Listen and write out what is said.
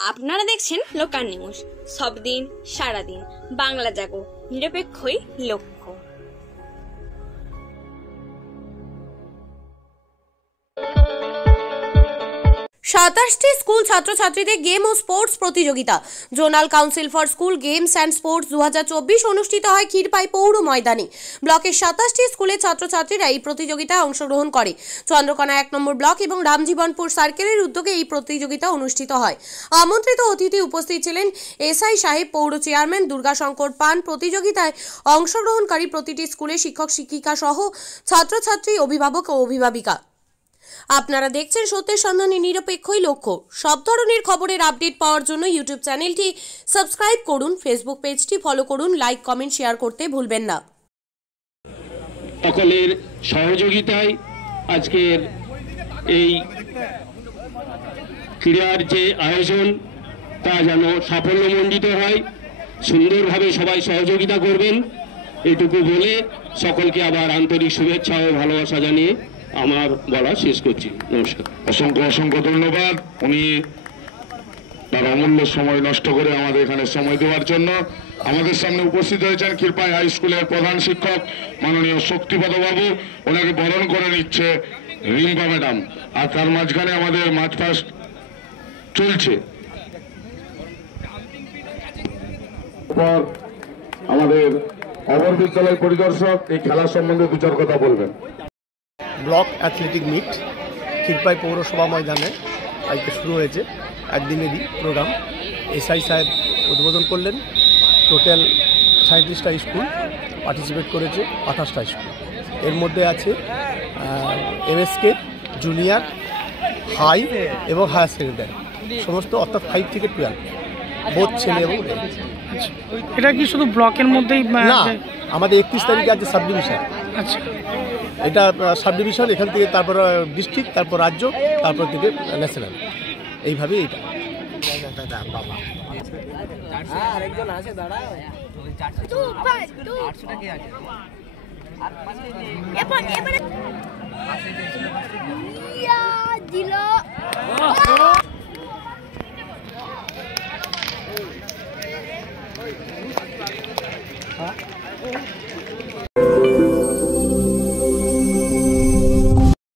আপনারা দেখছেন local news, সব দিন সারাদিন বাংলা জাগো, নিরপেক্ষই লক্ষ্য। 27টি স্কুল ছাত্রছাত্রীদের গেম ও স্পোর্টস প্রতিযোগিতা। Zonal council for school games and sports 2024 অনুষ্ঠিত হয় ক্ষীরপাই পৌর ময়দানে। ব্লকের 27টি স্কুলের ছাত্রছাত্রীরা এই প্রতিযোগিতায় অংশগ্রহণ করে। চন্দ্রকোনা 1 নম্বর ব্লক এবং রামজীবনপুর সার্কেলের উদ্যোগে এই প্রতিযোগিতা অনুষ্ঠিত হয়। আমন্ত্রিত অতিথি উপস্থিত ছিলেন এসআই সাহেব, পৌর চেয়ারম্যান দুর্গাশঙ্কর পান। প্রতিযোগিতায় অংশগ্রহণকারী প্রতিটি স্কুলের শিক্ষক শিক্ষিকা সহ ছাত্রছাত্রী, অভিভাবক ও অভিভাবিকা। আপনারা দেখছেন সত্যের সন্ধানে নিরপেক্ষই লক্ষ্য। সব ধরনের খবরের আপডেট পাওয়ার জন্য ইউটিউব চ্যানেলটি সাবস্ক্রাইব করুন, ফেসবুক পেজটি ফলো করুন, লাইক কমেন্ট শেয়ার করতে ভুলবেন না। সকলের সহযোগিতায় আজকের এই ক্রীড়ার যে আয়োজন তা যেন সাফল্যমণ্ডিত হয়, সুন্দরভাবে সবাই সহযোগিতা করবেন, এটুকু বলে সকলকে আবার আন্তরিক শুভেচ্ছা ও ভালোবাসা জানিয়ে আমার বলা শেষ করছি। নমস্কার। অসংখ্য ধন্যবাদ উনি তার অমূল্য সময় নষ্ট করে আমাদের এখানে সময় দেওয়ার জন্য। আমাদের সামনে উপস্থিত হয়েছেন ক্ষীরপাই হাই স্কুলের প্রধান শিক্ষক মাননীয় শক্তিপদ বাবু, ওনাকে বরণ করে নিচ্ছে রিম্পা ম্যাডাম। আর তার মাঝখানে আমাদের মাঠ ফাস্ট চলছে। আমাদের অমর বিদ্যালয় পরিদর্শক এই খেলা সম্বন্ধে দু চার কথা বলবেন। ব্লক অ্যাথলেটিক মিট ক্ষীরপাই পৌরসভা ময়দানে আজকে শুরু হয়েছে। একদিনেরই প্রোগ্রাম। এসআই সাহেব উদ্বোধন করলেন। টোটাল 37টা স্কুল পার্টিসিপেট করেছে, 28টা স্কুল। এর মধ্যে আছে এমএসকে, জুনিয়র, হাই এবং হায়ার সেকেন্ডারি সমস্ত, অর্থাৎ 5 থেকে 12 বোধ ছেলে এবং মেয়ে। এটা কি শুধু ব্লকের মধ্যেই না, আমাদের 31 তারিখে আছে সাব ডিভিশন। আচ্ছা, এটা সাব ডিভিশন, এখান থেকে তারপর ডিস্ট্রিক্ট, তারপর রাজ্য, তারপর থেকে ন্যাশনাল, এইভাবেই এটা। দিল